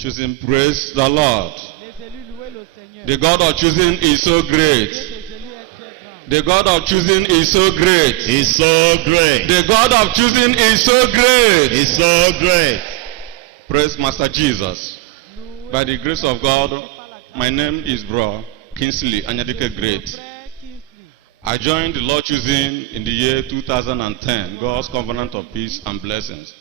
Choosing, praise the Lord. Les élus, louez le Seigneur. The God of choosing is so great. Dieu des élus est très grand. The God of choosing is so great. He's so great. The God of choosing is so great. He's so great. Praise Master Jesus. Louez By the grace of God, par la grâce my name is Bro Kingsley Anyadike Great. frère Kingsley. I joined the Lord choosing in the year 2010, God's covenant of peace and blessings.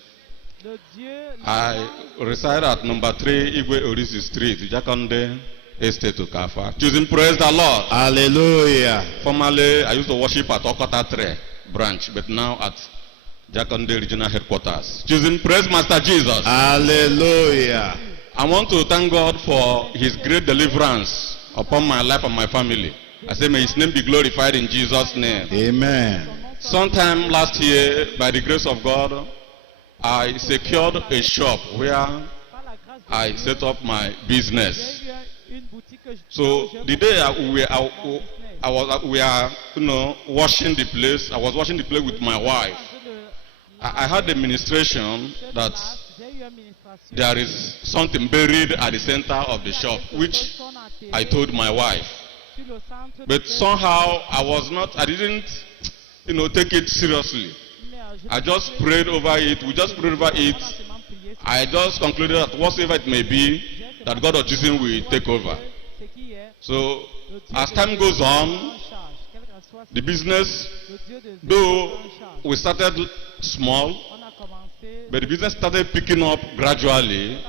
Le Dieu, I reside at number 3 Igwe Orisi Street, Jakonde Estate, Okafa. Choosing, praise the Lord. Hallelujah. Formerly, I used to worship at Okota 3 branch, but now at Jakonde Regional Headquarters. Choosing, praise Master Jesus. Hallelujah. I want to thank God for His great deliverance upon my life and my family. I say, may His name be glorified in Jesus' name. Amen. Sometime last year, by the grace of God, I secured a shop where par la grâce de I Dieu, set up my business. j'ai eu une boutique que je So je the day we are, washing the place, I was washing the place with my wife. I had the administration that j'ai eu une administration. there is something buried at the center of the shop, which I told my wife. Sur le centre But de- somehow I didn't, take it seriously. I just prayed over it. We just prayed over it. I just concluded that whatever it may be, that God of Jesus will take over. So as time goes on, the business, though we started small, but the business started picking up gradually.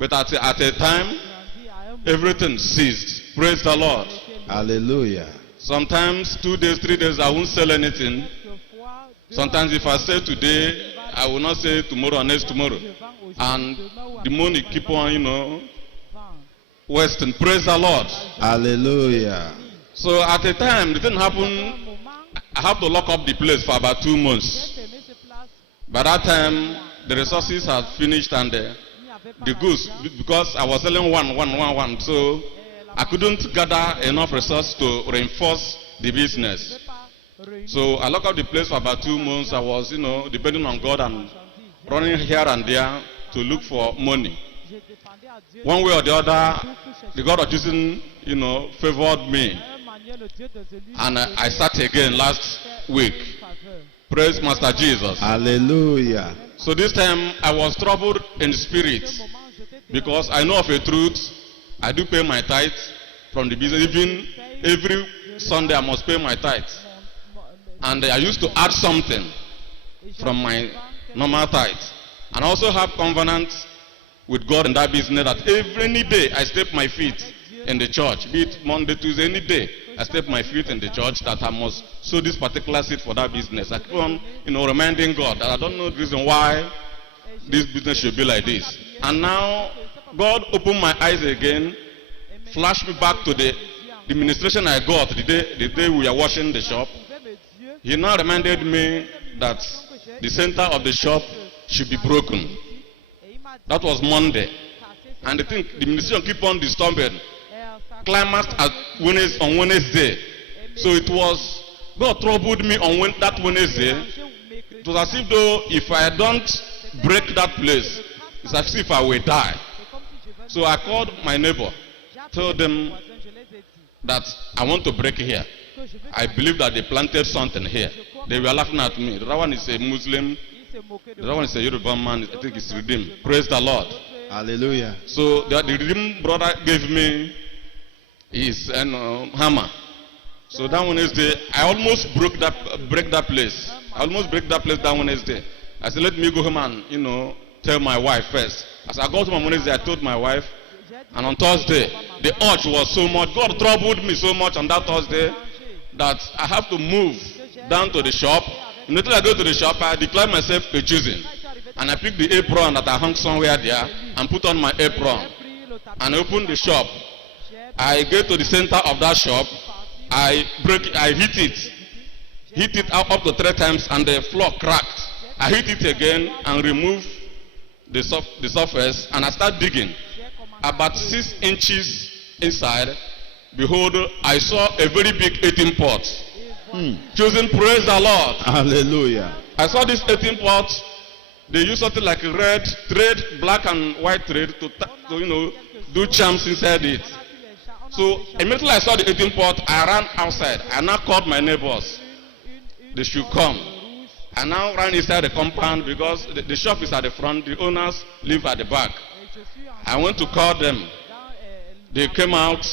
But at a time, everything ceased. Praise the Lord. Hallelujah. Sometimes 2 days, 3 days, I won't sell anything. Sometimes if I say today, I will not say tomorrow or next tomorrow. And the money keep on, wasting. Praise the Lord. Hallelujah. So at a time, the thing happened, I have to lock up the place for about 2 months. By that time, the resources had finished and the goods, because I was selling one. So I couldn't gather enough resources to reinforce the business. So I locked up the place for about 2 months. I was, depending on God and running here and there to look for money. One way or the other, the God of choosing, favored me. And I started again last week. Praise Master Jesus. Hallelujah. So this time I was troubled in spirit because I know of a truth. I do pay my tithe from the business. Even every Sunday I must pay my tithe. And I used to add something from my normal tithe. And I also have covenant with God in that business that any day I step my feet in the church, be it Monday, Tuesday, any day I step my feet in the church, that I must sow this particular seed for that business. I keep on, reminding God that I don't know the reason why this business should be like this. And now God opened my eyes again, flashed me back to the administration I got the day we were washing the shop. He now reminded me that the center of the shop should be broken. That was Monday. And I think the administration keep on disturbing. Climaxed on Wednesday. So it was, God troubled me on that Wednesday. It was as if though if I don't break that place, it's as if I will die. So I called my neighbor, told them that I want to break here. I believe that they planted something here. They were laughing at me. The other one is a Muslim. The other one is a Yoruba man. I think it's redeemed. Praise the Lord. Hallelujah. So the redeemed brother gave me his hammer. So that Wednesday, I almost break that place. I almost break that place that Wednesday. I said, let me go home and, tell my wife first. As I got home on Wednesday, I told my wife. And on Thursday, the urge was so much. God troubled me so much on that Thursday that I have to move down to the shop. Immediately I go to the shop, I declare myself a choosing. And I pick the apron that I hung somewhere there and put on my apron. And open the shop. I get to the center of that shop. I hit it up to 3 times, and the floor cracked. I hit it again and remove the surface, and I start digging. About 6 inches inside, behold, I saw a very big 18 pot. Choosing, praise the Lord. Hallelujah. I saw this 18 pot They use something like a red thread, black and white thread to do charms inside it. So immediately I saw the 18 pot, I ran outside. I now called my neighbors. They should come. I now ran inside the compound because the shop is at the front. The owners live at the back. I went to call them. They came out.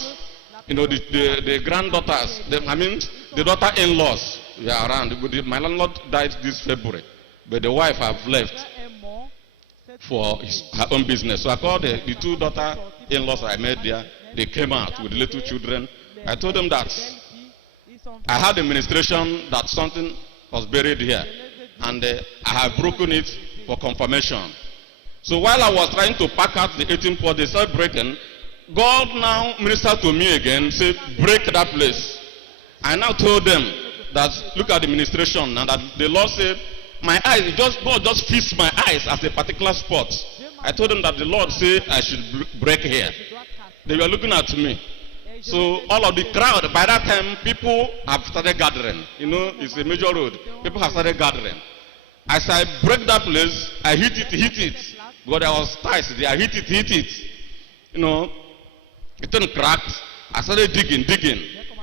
The granddaughters, the daughter-in-laws were around. My landlord died this February, but the wife have left for her own business. So I called the two daughter-in-laws I met there. They came out with little children. I told them that I had a ministration that something was buried here, and I have broken it for confirmation. So while I was trying to pack out the 18 pot, they started breaking. God now ministered to me again, said, break that place. I now told them that, look at the ministration, and that the Lord said, my eyes, God just fixed my eyes at a particular spot. I told them that the Lord said I should break here. They were looking at me. So all of the crowd, by that time, people have started gathering. It's a major road. People have started gathering. As I break that place, I hit it. God, I was tight there. I hit it. It turned cracked. I started digging.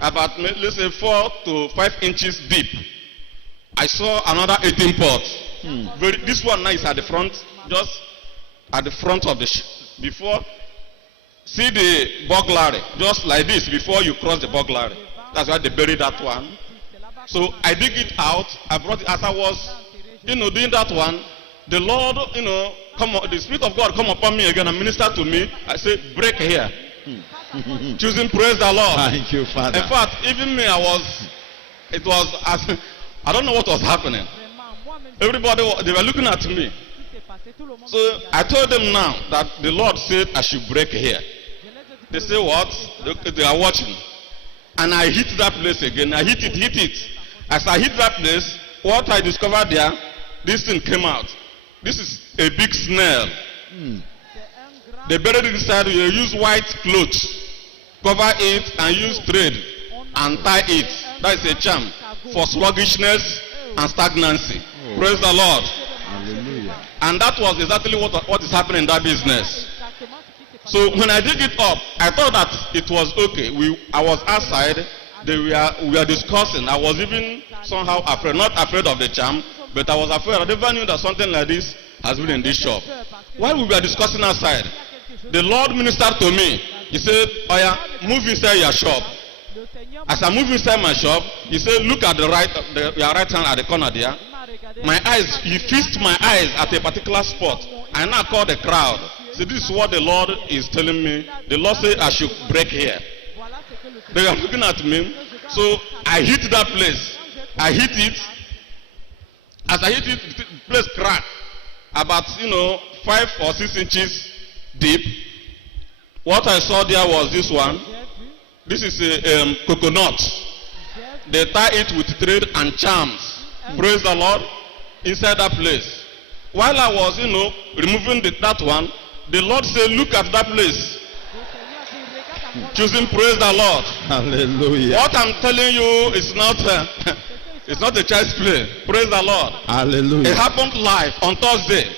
About, let's say, 4 to 5 inches deep. I saw another 18 pots. This one now is at the front, just at the front of the before. See the burglary, just like this, before you cross the burglary. That's why they buried that one. So I dig it out. I brought it as I was, doing that one. The Lord, the Spirit of God come upon me again and minister to me. I say, break here. Choosing praise the Lord. Thank you, Father. In fact, even me, I don't know what was happening. Everybody, they were looking at me. So I told them now that the Lord said I should break here. They say what? They are watching. And I hit that place again. I hit it. As I hit that place, what I discovered there, this thing came out. This is a big snail. They buried it inside. You use white clothes, cover it, and use thread and tie it. That is a charm for sluggishness and stagnancy. Praise the Lord. Hallelujah. And that was exactly what is happening in that business. So when I dig it up, I thought that it was okay. I was outside. We were discussing. I was even somehow afraid, not afraid of the charm, but I was afraid. I never knew that something like this has been in this shop. While we were discussing outside, the Lord ministered to me. He said, "Oh yeah, move inside your shop." As I moved inside my shop, he said, "Look at your right hand at the corner there." My eyes, he fixed my eyes at a particular spot. I now called the crowd. So this is what the Lord is telling me. The Lord said I should break here. They were looking at me. So I hit that place. I hit it. As I hit it, the place cracked. About 5 or 6 inches deep. What I saw there was this one. This is a coconut. They tie it with thread and charms. Praise the Lord. Inside that place. While I was, removing that one, the Lord said, "Look at that place." Choosing praise the Lord. Hallelujah. What I'm telling you is not it's not a child's play. Praise the Lord. Hallelujah. It happened live on Thursday.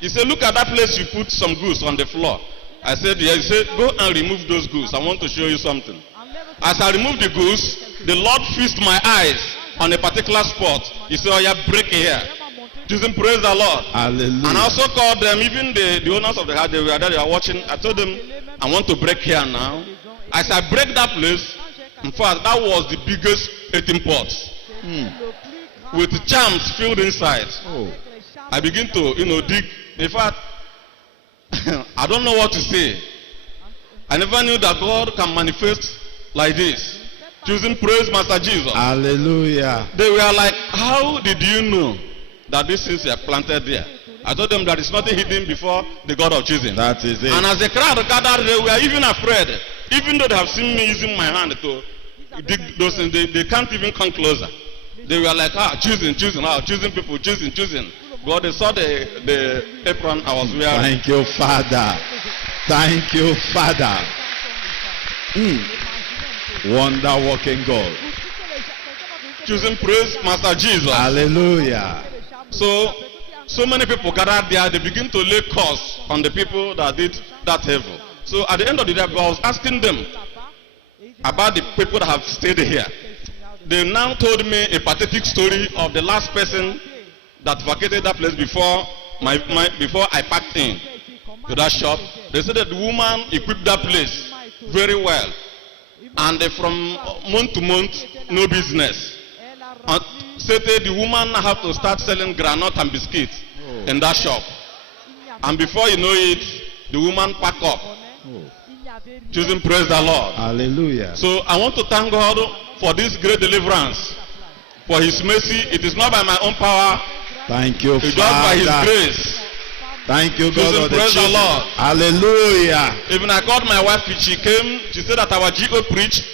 He said, "Look at that place you put some goods on the floor." I said, "Yeah." He said, "Go and remove those goods. I want to show you something." As I removed the goods, the Lord fixed my eyes on a particular spot. He said, "Oh yeah, break here." Choosing praise the Lord. Hallelujah. And I also called them, even the owners of the house, they were there, they were watching. I told them, "I want to break here now." As I break that place, in fact, that was the biggest 18 pots. With charms filled inside. Oh. I begin to, dig. In fact, I don't know what to say. I never knew that God can manifest like this. Choosing praise Master Jesus. Hallelujah. They were like, "How did you know that these things were planted there?" I told them that it's nothing hidden before the God of choosing. That is it. And as the crowd gathered, they were even afraid. Even though they have seen me using my hand to dig those things, they can't even come closer. They were like, choosing, people, choosing. God, they saw the apron I was wearing. Thank you, Father. Thank you, Father. Wonder working God. Choosing praise Master Jesus. Hallelujah. So so many people gathered there, they begin to lay curse on the people that did that evil. So at the end of the day, I was asking them about the people that have stayed here. They now told me a pathetic story of the last person that vacated that place before before I packed in to that shop. They said that the woman equipped that place very well, and from month to month, no business. And said that the woman have to start selling granite and biscuits in that shop, and before you know it, the woman pack up, choosing praise the Lord. Hallelujah. So I want to thank God for this great deliverance, for His mercy. It is not by my own power, Thank you, it's just by His Father. grace. Thank you, God Choosing of the praise the children. Lord. Hallelujah. Even I called my wife, she came, she said that our GO preached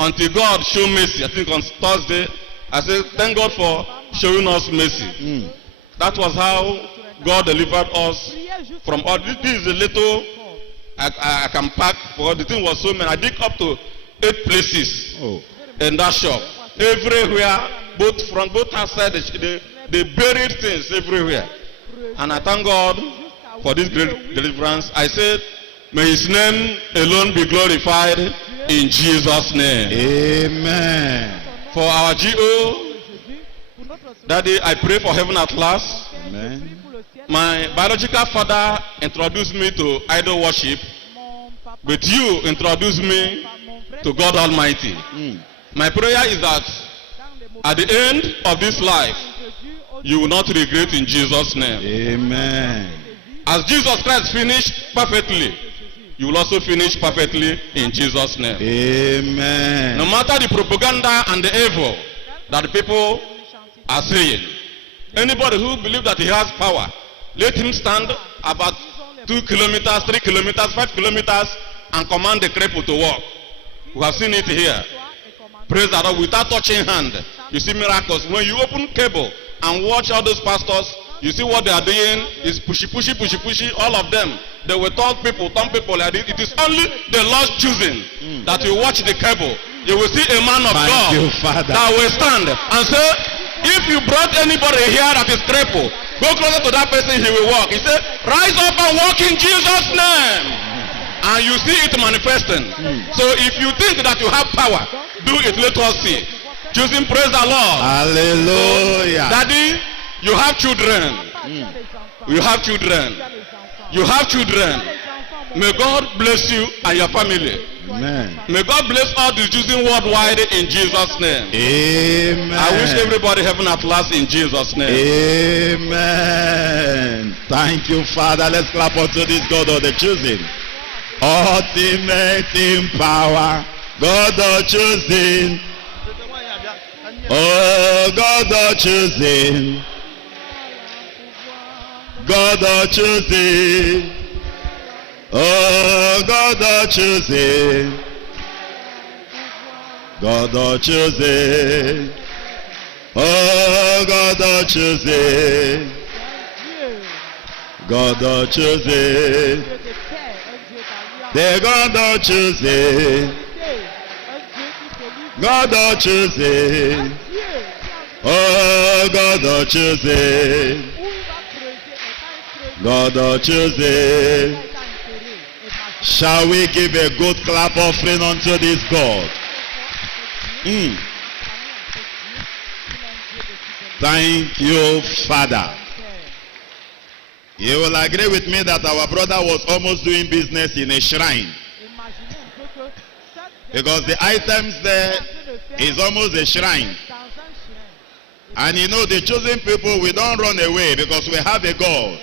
until God showed mercy. I think on Thursday, I said, thank God for showing us mercy. That was how God delivered us from all. This is a little I can pack, for the thing was so many. I dig up to 8 places in that shop. Everywhere, both front, both outside, they buried things everywhere. And I thank God for this great deliverance. I said, may His name alone be glorified in Jesus' name. Amen. For our GO, Daddy, I pray for heaven at last. Amen. My biological father introduced me to idol worship, but you introduced me to God Almighty. My prayer is that at the end of this life, you will not regret in Jesus' name. Amen. As Jesus Christ finished perfectly, you will also finish perfectly in Jesus' name. Amen. No matter the propaganda and the evil that the people are saying, anybody who believes that he has power, let him stand about 2 kilometers, 3 kilometers, 5 kilometers and command the cripple to walk. We have seen it here. Praise the Lord, without touching hand. You see miracles. When you open cable and watch all those pastors, you see what they are doing is pushy, all of them. They will turn people like this. It is only the Lord's choosing that you watch the cable. You will see a man of Thank God you, Father. that will stand and say, if you brought anybody here that is crippled, go closer to that person, he will walk. He said, rise up and walk in Jesus' name. And you see it manifesting. So if you think that you have power, do it. Let us see. Choosing praise the Lord. Hallelujah. Daddy, you have children. You have children. You have children. May God bless you and your family. Amen. May God bless all the choosing worldwide in Jesus' name. Amen. I wish everybody heaven at last in Jesus' name. Amen. Thank you, Father. Let's clap unto this God of the choosing. Ultimate in power, God of choosing. Oh, God of choosing. God of choosing. Oh, God of choosing. God of choosing. Oh, God of choosing. God of choosing. The God of choosing. God of choosing. Oh, God of choosing. God of choosing. Shall we give a good clap offering unto this God? Thank you, Father. You will agree with me that our brother was almost doing business in a shrine. Because the items there is almost a shrine. And you know, the chosen people, we don't run away because we have a God.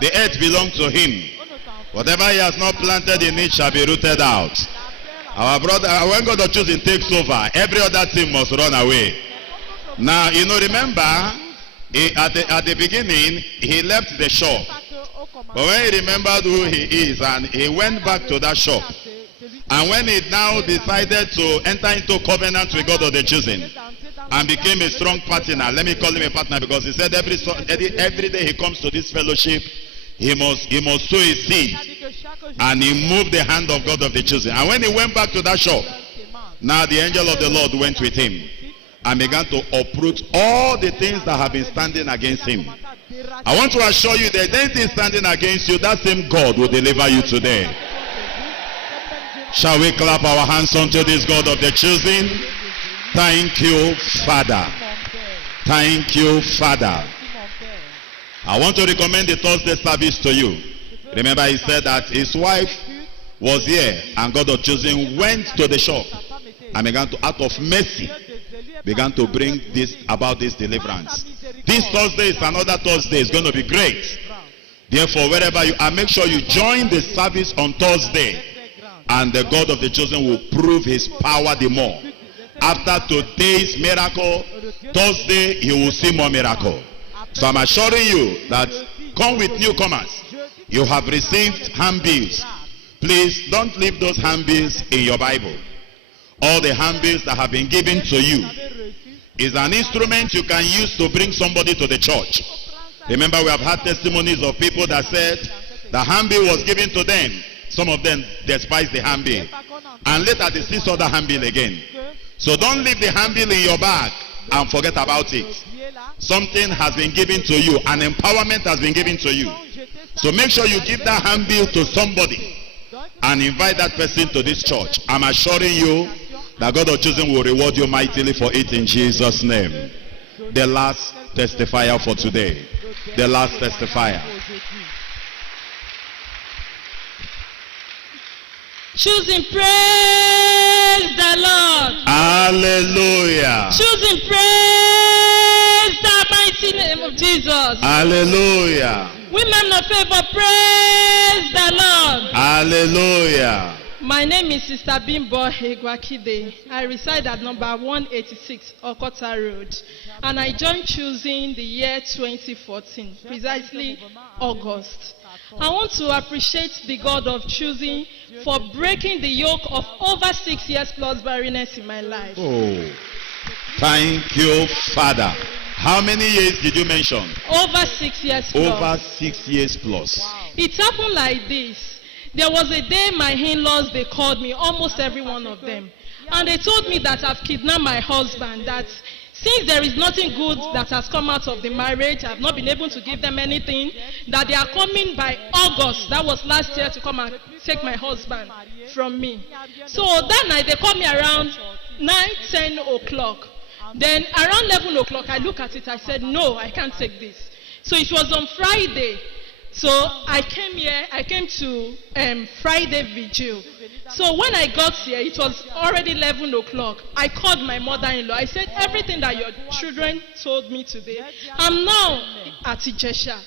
The earth belongs to Him. Whatever He has not planted in it shall be rooted out. Our brother, when God of choosing takes over, every other thing must run away. Now, you know, remember, at the beginning, he left the shop. But when he remembered who he is, and he went back to that shop. And when he now decided to enter into covenant with God of the choosing, and became a strong partner, let me call him a partner, because he said every day he comes to this fellowship, he must sow a seed, and he moved the hand of God of the choosing. And when he went back to that shop, now the angel of the Lord went with him and began to uproot all the things that have been standing against him. I want to assure you that anything standing against you, that same God will deliver you today. Shall we clap our hands unto this God of the choosing? Thank you, Father. Thank you, Father. I want to recommend the Thursday service to you. Remember, he said that his wife was here and God of choosing went to the shop and began to, out of mercy, began to bring this about this deliverance. This Thursday is another Thursday. It's going to be great. Therefore, wherever you are, make sure you join the service on Thursday, and the God of the chosen will prove his power the more. After today's miracle, Thursday you will see more miracle. So I'm assuring you that come with newcomers. You have received handbills. Please don't leave those handbills in your Bible. All the handbills that have been given to you is an instrument you can use to bring somebody to the church. Remember, we have had testimonies of people that said the handbill was given to them. Some of them despised the handbill, and later they see the handbill again. So don't leave the handbill in your bag and forget about it. Something has been given to you. An empowerment has been given to you. So make sure you give that handbill to somebody and invite that person to this church. I'm assuring you that God of choosing will reward you mightily for it in Jesus' name. The last testifier for today. The last testifier. Choosing, praise the Lord. Hallelujah. Choosing, praise the mighty name of Jesus. Hallelujah. Women of favor, praise the Lord. Hallelujah. My name is Sister Bimbo Hegwakide. I reside at number 186 Okota Road. And I joined choosing the year 2014, precisely August. I want to appreciate the God of choosing for breaking the yoke of over 6 years plus barrenness in my life. Oh, thank you, Father. How many years did you mention? Over 6 years plus. Over 6 years plus. It happened like this. There was a day my in-laws, they called me, almost every one of them. And they told me that I've kidnapped my husband, that since there is nothing good that has come out of the marriage, I've not been able to give them anything, that they are coming by August, that was last year, to come and take my husband from me. So that night, they called me around 10 o'clock. Then around 11 o'clock, I look at it, I said, no, I can't take this. So it was on Friday. So I came here, I came to Friday vigil. So when I got here, it was already 11 o'clock. I called my mother-in-law. I said, everything that your children told me today, I'm now at Ijesha.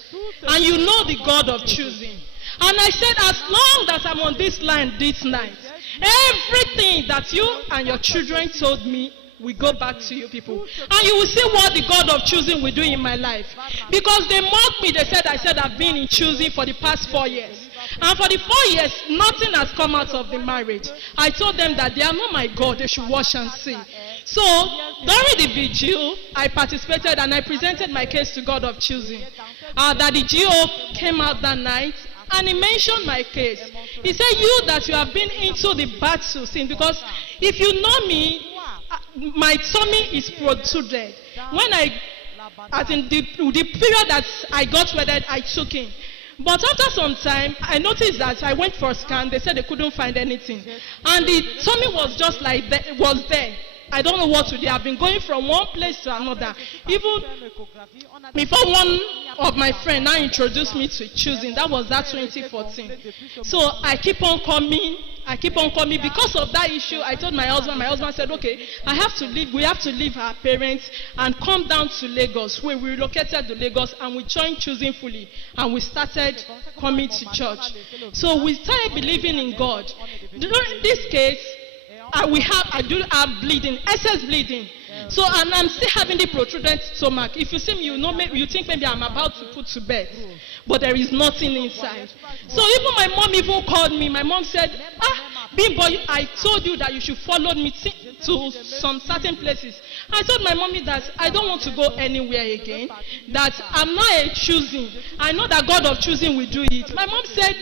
And you know the God of choosing. And I said, as long that I'm on this line this night, everything that you and your children told me, we go back to you people. And you will see what the God of choosing will do in my life. Because they mocked me. They said, I've been in choosing for the past 4 years. And for the 4 years, nothing has come out of the marriage. I told them that they are not my God. They should watch and see. So, during the vigil, I participated and I presented my case to God of choosing. That the GO came out that night. And he mentioned my case. He said, you that you have been into the battle scene. Because if you know me, my tummy is protruded. When as in the period that I got wedded, I took him. But after some time, I noticed that I went for a scan. They said they couldn't find anything. And the tummy was just like that, was there. I don't know what to do. I've been going from one place to another. Even before one of my friends now introduced me to choosing, that was that 2014. So I keep on coming. Because of that issue, I told my husband said, okay, I have to leave. We have to leave our parents and come down to Lagos. We relocated to Lagos and we joined choosing fully. And we started coming to church. So we started believing in God. During this case, I do have bleeding, excess bleeding. So, and I'm still having the protruded stomach. If you see me, you think maybe I'm about to put to bed. But there is nothing inside. So even my mom even called me. My mom said, Bimbo, I told you that you should follow me to some certain places. I told my mommy that I don't want to go anywhere again. That I'm not a choosing. I know that God of choosing will do it. My mom said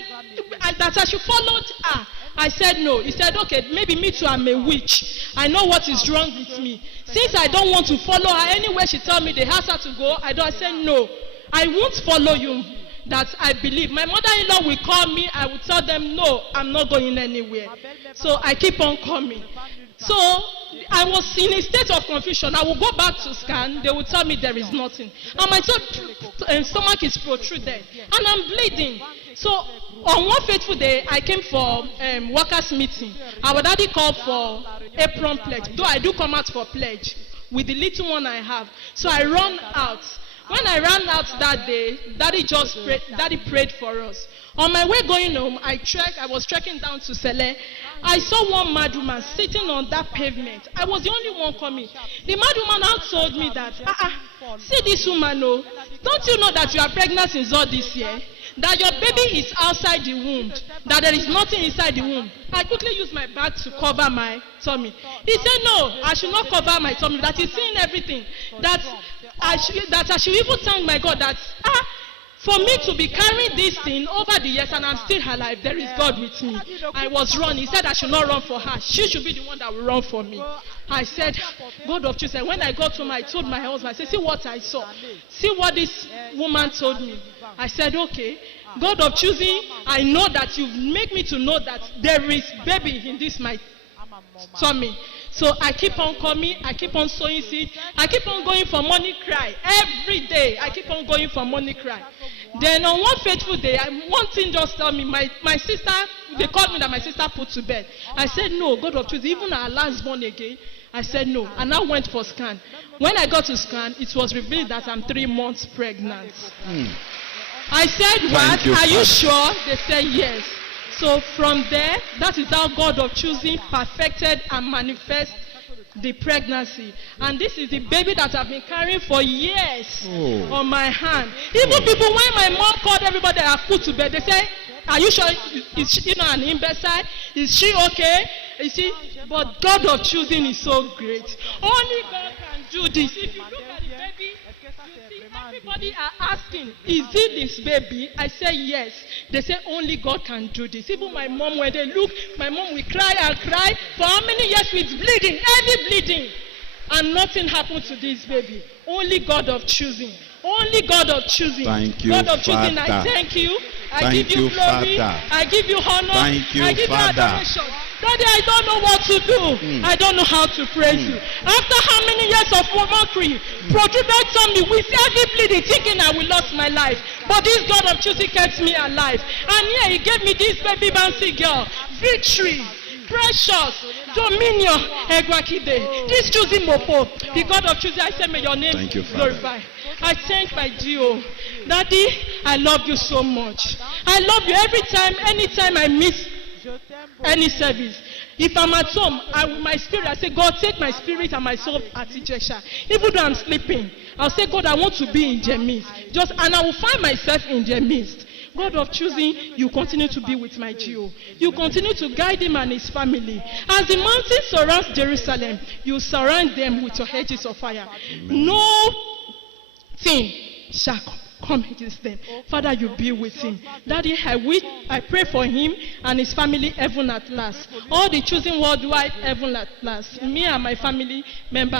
that I should follow her. I said no. He said, okay, maybe me too, I'm a witch. I know what is wrong with me. Since I don't want to follow her anywhere she tell me they ask her to go, I said no. I won't follow you. That I believe. My mother-in-law will call me. I will tell them, no, I'm not going anywhere. So I keep on coming. So I was in a state of confusion. I will go back to scan. They will tell me there is nothing. And my stomach is protruded. And I'm bleeding. So on one fateful day, I came for workers' meeting. Our daddy called for apron pledge. Though I do come out for pledge with the little one I have. So I run out. When I ran out that day, Daddy prayed for us. On my way going home, I was trekking down to Sele. I saw one mad woman sitting on that pavement. I was the only one coming. The mad woman now told me that, see this woman, oh, don't you know that you are pregnant since all this year? That your baby is outside the womb, that there is nothing inside the womb. I quickly used my bag to cover my tummy. He said, no, I should not cover my tummy, that he's seeing everything. That I should even thank my God that for me to be carrying this thing over the years and I'm still alive, there is God with me. I was wrong. He said I should not run for her. She should be the one that will run for me. I said, God of truth. When I got home, I told my husband, I said, see what I saw. See what this woman told me. I said, okay. God of choosing, I know that you've made me to know that there is baby in this my tummy. So I keep on coming, I keep on sowing seed, I keep on going for money cry. Every day, I keep on going for money cry. Then on one fateful day, one thing just told me, my sister, they called me that my sister put to bed. I said, no, God of truth, even our last born again, I said no. And I went for scan. When I got to scan, it was revealed that I'm 3 months pregnant. I said, what? Are you sure? They said yes. So from there, that is how God of choosing perfected and manifest the pregnancy. And this is the baby that I've been carrying for years on my hand. Even people, when my mom called everybody I have put to bed, they say, are you sure? Is she an imbecile? Is she okay? Is she? But God of choosing is so great. Only God can do this. If you look at the baby, you see everybody are asking, is it this baby? I say yes. They say only God can do this. Even my mom, when they look, my mom will cry and cry for how many years with bleeding, heavy bleeding. And nothing happened to this baby. Only God of choosing. Only God of choosing. Thank you, God of choosing, Father. I thank you. I Thank give you you, glory. Father. I give you honor. Thank you, I give Father. you adoration. Daddy, I don't know what to do. I don't know how to praise you. After how many years of mockery, protruded tummy with heavy bleeding, thinking I will lose my life. But this God of choosing kept me alive. And here he gave me this baby bouncy girl. Victory. Precious, dominion, Egwakide. This choosing Mopo, the God of choosing, I say, may your name Thank you, glorify. I thank my Gio. Daddy, I love you so much. I love you every time, anytime I miss any service. If I'm at home, my spirit, I say, God, take my spirit and my soul at Ijesha. Even though I'm sleeping, I'll say, God, I want to be in their midst. And I will find myself in their midst. God of choosing, you continue to be with my Gio. You continue to guide him and his family. As the mountain surrounds Jerusalem, you surround them with your hedges of fire. No thing shall come against them. Father, you be with him. Daddy, I pray for him and his family, heaven at last. All the choosing worldwide, heaven at last. Me and my family members.